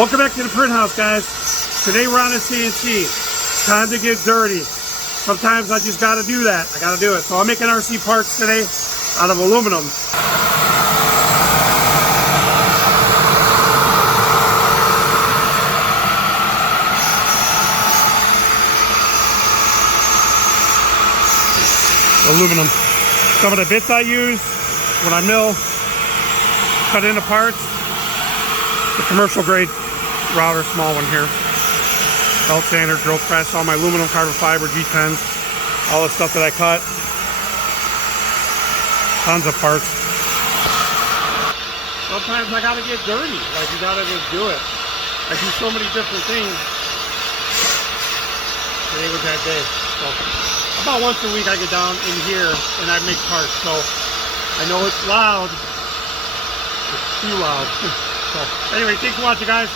Welcome back to the print house, guys. Today we're on a CNC. Time to get dirty. Sometimes I just gotta do that. I gotta do it. So I'm making RC parts today out of aluminum. Aluminum. Some of the bits I use when I mill, cut into parts. The commercial grade router, small one here. Belt sander, drill press, all my aluminum, carbon fiber, G10s, all the stuff that I cut. Tons of parts. Sometimes I gotta get dirty, like you gotta just do it. I do so many different things. Today was that day. So about once a week I get down in here and I make parts. So I know it's loud. It's too loud. So anyway, thanks for watching, guys.